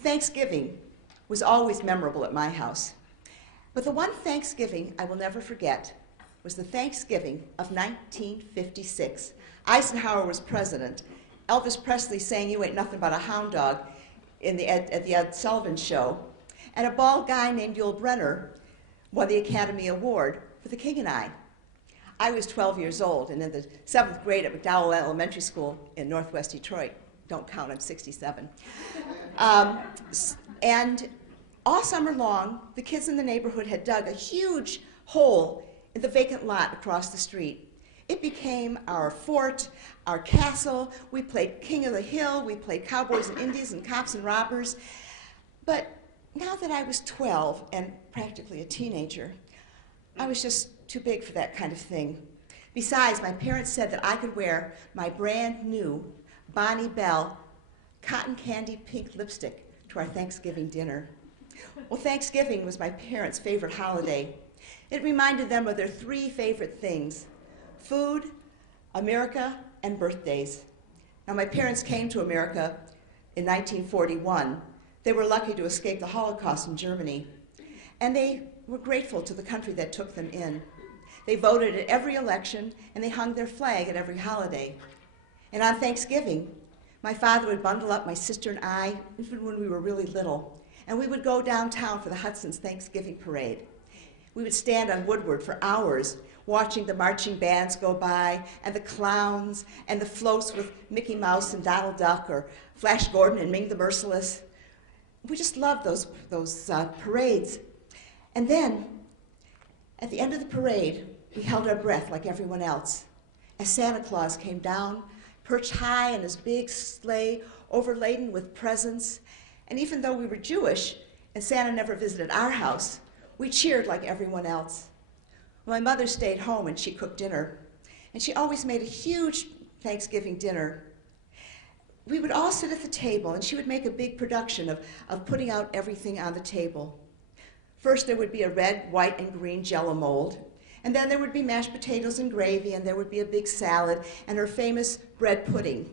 Thanksgiving was always memorable at my house. But the one Thanksgiving I will never forget was the Thanksgiving of 1956. Eisenhower was president. Elvis Presley sang "You Ain't Nothing But a Hound Dog" at the Ed Sullivan Show. And a bald guy named Yul Brynner won the Academy Award for The King and I. I was 12 years old and in the 7th grade at McDowell Elementary School in Northwest Detroit. Don't count, I'm 67. And all summer long, the kids in the neighborhood had dug a huge hole in the vacant lot across the street. It became our fort, our castle. We played King of the Hill. We played cowboys and Indians and cops and robbers. But now that I was 12 and practically a teenager, I was just too big for that kind of thing. Besides, my parents said that I could wear my brand new Bonnie Bell cotton candy pink lipstick to our Thanksgiving dinner. Well, Thanksgiving was my parents' favorite holiday. It reminded them of their 3 favorite things: food, America, and birthdays. Now, my parents came to America in 1941. They were lucky to escape the Holocaust in Germany, and they were grateful to the country that took them in. They voted at every election, and they hung their flag at every holiday. And on Thanksgiving, my father would bundle up my sister and I, even when we were really little, and we would go downtown for the Hudson's Thanksgiving Parade. We would stand on Woodward for hours, watching the marching bands go by, and the clowns, and the floats with Mickey Mouse and Donald Duck, or Flash Gordon and Ming the Merciless. We just loved those parades. And then, at the end of the parade, we held our breath like everyone else, as Santa Claus came down, perched high in his big sleigh, overladen with presents. And even though we were Jewish, and Santa never visited our house, we cheered like everyone else. My mother stayed home and she cooked dinner, and she always made a huge Thanksgiving dinner. We would all sit at the table, and she would make a big production of putting out everything on the table. First, there would be a red, white, and green Jell-O mold, and then there would be mashed potatoes and gravy, and there would be a big salad and her famous bread pudding.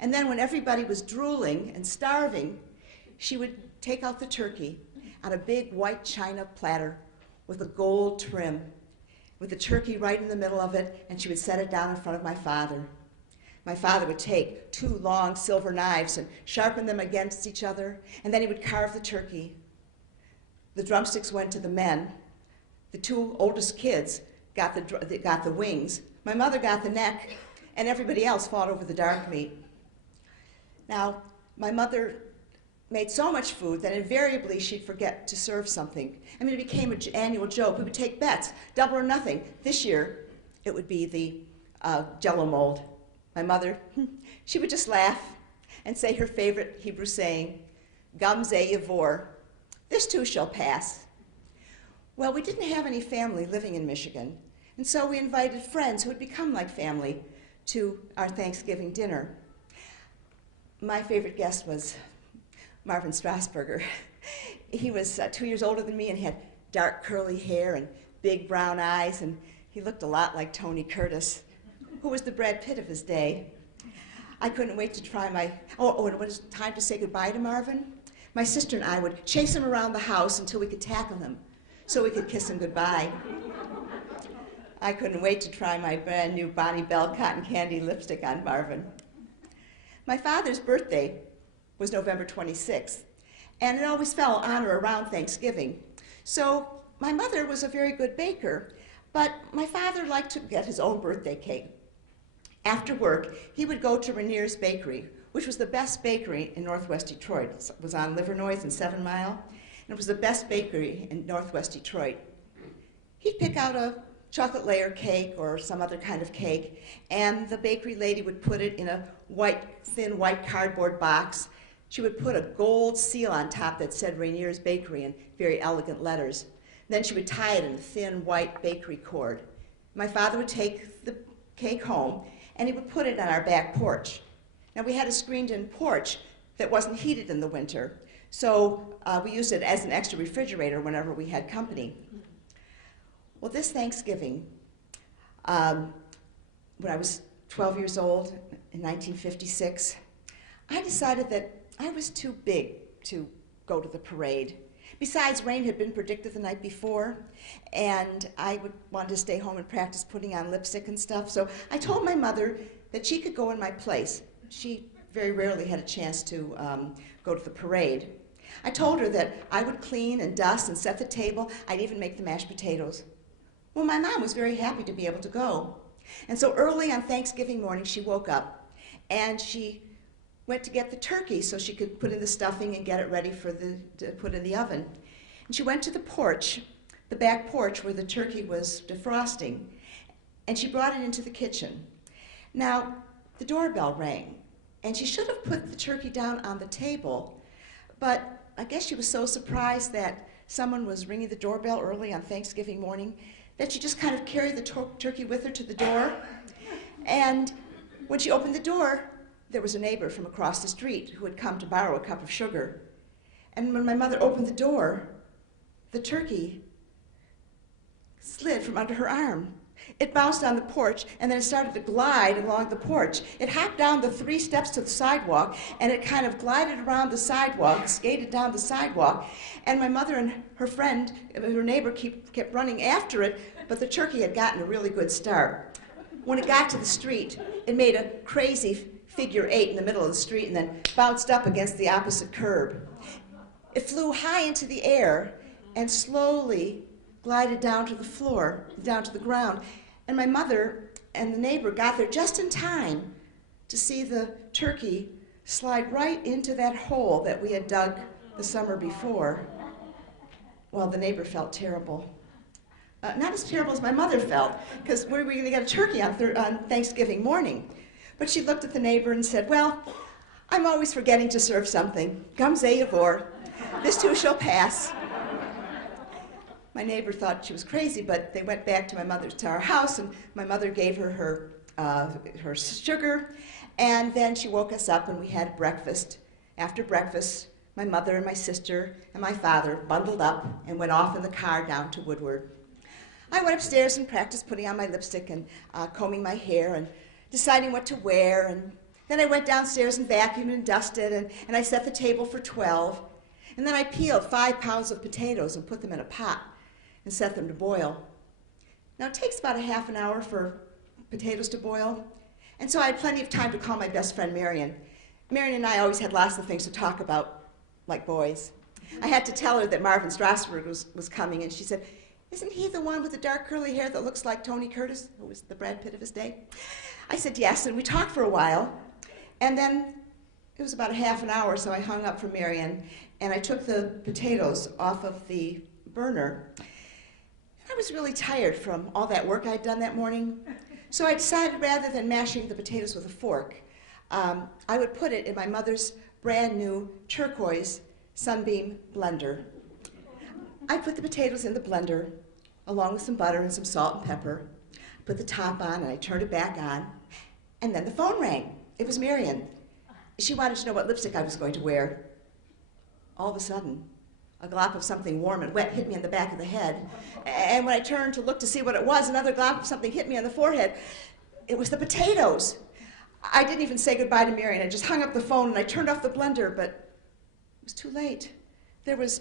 And then when everybody was drooling and starving, she would take out the turkey on a big white china platter with a gold trim, with the turkey right in the middle of it, and she would set it down in front of my father. My father would take 2 long silver knives and sharpen them against each other, and then he would carve the turkey. The drumsticks went to the men. The 2 oldest kids got the wings. My mother got the neck, and everybody else fought over the dark meat. Now, my mother made so much food that invariably she'd forget to serve something. I mean, it became an annual joke. We would take bets, double or nothing. This year, it would be the Jell-O mold. My mother, she would just laugh and say her favorite Hebrew saying, "Gam ze yavor," "This too shall pass." Well, we didn't have any family living in Michigan, and so we invited friends who had become like family to our Thanksgiving dinner. My favorite guest was Marvin Strasburger. He was 2 years older than me, and he had dark curly hair and big brown eyes, and he looked a lot like Tony Curtis, who was the Brad Pitt of his day. I couldn't wait to try and when it was time to say goodbye to Marvin, my sister and I would chase him around the house until we could tackle him, so we could kiss him goodbye. I couldn't wait to try my brand new Bonnie Bell cotton candy lipstick on Marvin. My father's birthday was November 26th, and it always fell on or around Thanksgiving. So my mother was a very good baker, but my father liked to get his own birthday cake. After work, he would go to Rainier's Bakery, which was the best bakery in Northwest Detroit. It was on Livernois and 7 Mile, and it was the best bakery in Northwest Detroit. He'd pick out a chocolate layer cake or some other kind of cake, and the bakery lady would put it in a thin white cardboard box. She would put a gold seal on top that said Rainier's Bakery in very elegant letters. Then she would tie it in a thin white bakery cord. My father would take the cake home, and he would put it on our back porch. Now, we had a screened-in porch that wasn't heated in the winter, so we used it as an extra refrigerator whenever we had company. Well, this Thanksgiving, when I was 12 years old in 1956, I decided that I was too big to go to the parade. Besides, rain had been predicted the night before, and I wanted to stay home and practice putting on lipstick and stuff. So I told my mother that she could go in my place. She very rarely had a chance to go to the parade. I told her that I would clean and dust and set the table. I'd even make the mashed potatoes. Well, my mom was very happy to be able to go. And so early on Thanksgiving morning, she woke up, and she went to get the turkey so she could put in the stuffing and get it ready to put in the oven. And she went to the porch, the back porch where the turkey was defrosting, and she brought it into the kitchen. Now, the doorbell rang, and she should have put the turkey down on the table, but I guess she was so surprised that someone was ringing the doorbell early on Thanksgiving morning that she just kind of carried the turkey with her to the door. And when she opened the door, there was a neighbor from across the street who had come to borrow a cup of sugar. And when my mother opened the door, the turkey slid from under her arm. It bounced on the porch, and then it started to glide along the porch. It hopped down the 3 steps to the sidewalk, and it kind of glided around the sidewalk, skated down the sidewalk, and my mother and her friend, her neighbor, kept running after it, but the turkey had gotten a really good start. When it got to the street, it made a crazy figure 8 in the middle of the street and then bounced up against the opposite curb. It flew high into the air and slowly glided down to the floor, down to the ground. And my mother and the neighbor got there just in time to see the turkey slide right into that hole that we had dug the summer before. Well, the neighbor felt terrible. Not as terrible as my mother felt, because we were going to get a turkey on Thanksgiving morning. But she looked at the neighbor and said, "Well, I'm always forgetting to serve something. Comme ça y va. This too shall pass." My neighbor thought she was crazy, but they went back to our house, and my mother gave her her sugar, and then she woke us up and we had breakfast. After breakfast, my mother and my sister and my father bundled up and went off in the car down to Woodward. I went upstairs and practiced putting on my lipstick and combing my hair and deciding what to wear, and then I went downstairs and vacuumed and dusted, and I set the table for 12, and then I peeled 5 pounds of potatoes and put them in a pot and set them to boil. Now it takes about a half an hour for potatoes to boil, and so I had plenty of time to call my best friend Marion. Marion and I always had lots of things to talk about, like boys. I had to tell her that Marvin Strasberg was coming, and she said, "Isn't he the one with the dark curly hair that looks like Tony Curtis, who was the Brad Pitt of his day?" I said yes, and we talked for a while, and then it was about a half an hour, so I hung up for Marion, and I took the potatoes off of the burner. I was really tired from all that work I'd done that morning, so I decided rather than mashing the potatoes with a fork, I would put it in my mother's brand new turquoise Sunbeam blender. I put the potatoes in the blender, along with some butter and some salt and pepper, put the top on, and I turned it back on, and then the phone rang. It was Marion. She wanted to know what lipstick I was going to wear. All of a sudden, a glop of something warm and wet hit me on the back of the head, and when I turned to look to see what it was, another glop of something hit me on the forehead. It was the potatoes. I didn't even say goodbye to Marion. I just hung up the phone, and I turned off the blender, but it was too late. There was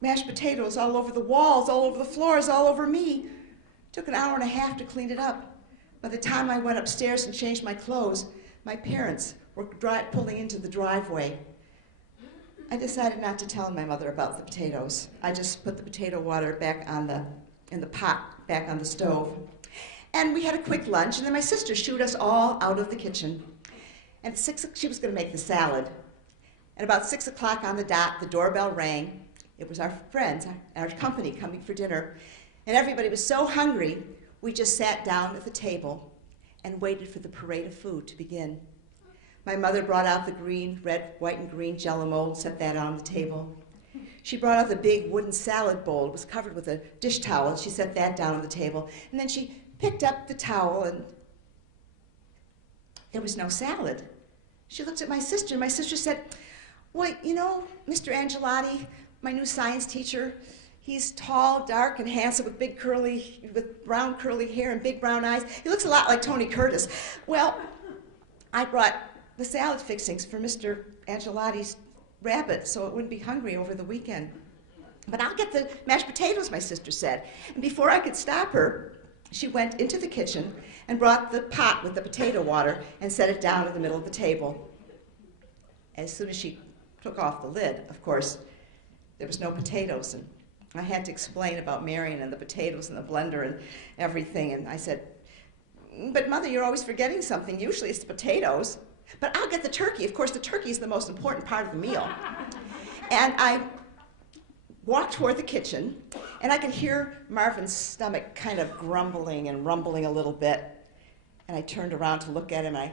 mashed potatoes all over the walls, all over the floors, all over me. It took an hour and a half to clean it up. By the time I went upstairs and changed my clothes, my parents were pulling into the driveway. I decided not to tell my mother about the potatoes. I just put the potato water back in the pot, back on the stove. And we had a quick lunch, and then my sister shooed us all out of the kitchen. And at 6, she was going to make the salad. At about 6 o'clock on the dot, the doorbell rang. It was our friends, our company, coming for dinner. And everybody was so hungry, we just sat down at the table and waited for the parade of food to begin. My mother brought out the green, red, white, and green Jell-O mold and set that on the table. She brought out the big wooden salad bowl. It was covered with a dish towel, and she set that down on the table. And then she picked up the towel, and there was no salad. She looked at my sister, and my sister said, "Well, you know, Mr. Angelotti, my new science teacher, he's tall, dark, and handsome with brown curly hair and big brown eyes. He looks a lot like Tony Curtis. Well, I brought the salad fixings for Mr. Angelotti's rabbit so it wouldn't be hungry over the weekend. But I'll get the mashed potatoes, my sister said. And before I could stop her, she went into the kitchen and brought the pot with the potato water and set it down in the middle of the table. As soon as she took off the lid, of course, there was no potatoes, and I had to explain about Marion and the potatoes and the blender and everything, and I said, "But Mother, you're always forgetting something. Usually it's the potatoes. But I'll get the turkey." Of course, the turkey is the most important part of the meal. And I walked toward the kitchen, and I could hear Marvin's stomach kind of grumbling and rumbling a little bit. And I turned around to look at him, and I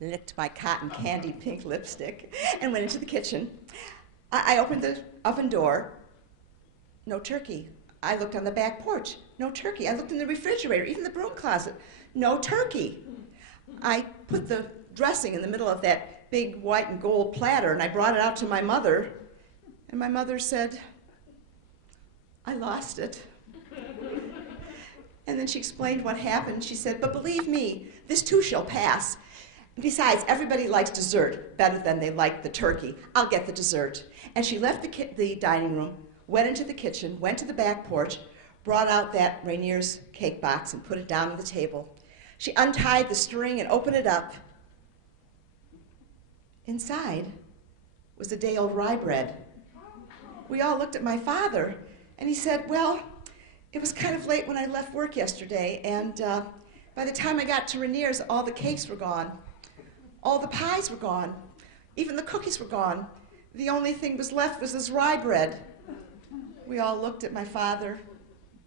licked my cotton candy pink lipstick and went into the kitchen. I opened the oven door. No turkey. I looked on the back porch. No turkey. I looked in the refrigerator, even the broom closet. No turkey. I put the dressing in the middle of that big white and gold platter, and I brought it out to my mother. And my mother said, "I lost it." And then she explained what happened. She said, "But believe me, this too shall pass. Besides, everybody likes dessert better than they like the turkey. I'll get the dessert." And she left the dining room, went into the kitchen, went to the back porch, brought out that Rainier's cake box and put it down on the table. She untied the string and opened it up. Inside was a day-old rye bread. We all looked at my father, and he said, "Well, it was kind of late when I left work yesterday, and by the time I got to Rainier's, all the cakes were gone. All the pies were gone. Even the cookies were gone. The only thing was left was this rye bread." We all looked at my father.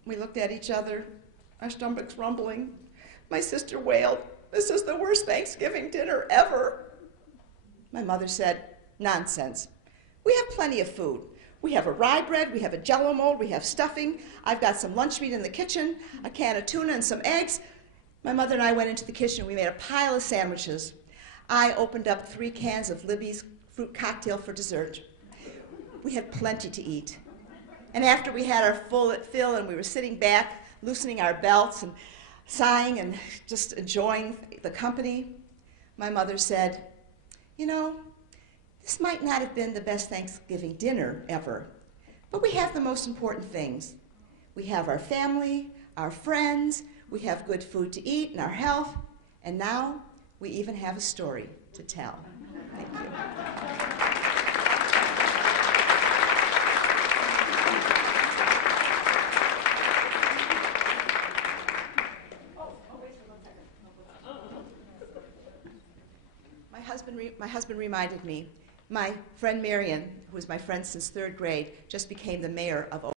We looked at each other, our stomachs rumbling. My sister wailed, "This is the worst Thanksgiving dinner ever." My mother said, "Nonsense. We have plenty of food. We have a rye bread, we have a Jell-O mold, we have stuffing. I've got some lunch meat in the kitchen, a can of tuna and some eggs." My mother and I went into the kitchen. We made a pile of sandwiches. I opened up 3 cans of Libby's fruit cocktail for dessert. We had plenty to eat. And after we had our full fill and we were sitting back, loosening our belts and sighing and just enjoying the company, my mother said, "You know, this might not have been the best Thanksgiving dinner ever, but we have the most important things. We have our family, our friends, we have good food to eat and our health, and now we even have a story to tell." Thank you. My husband reminded me, my friend Marion, who was my friend since 3rd grade, just became the mayor of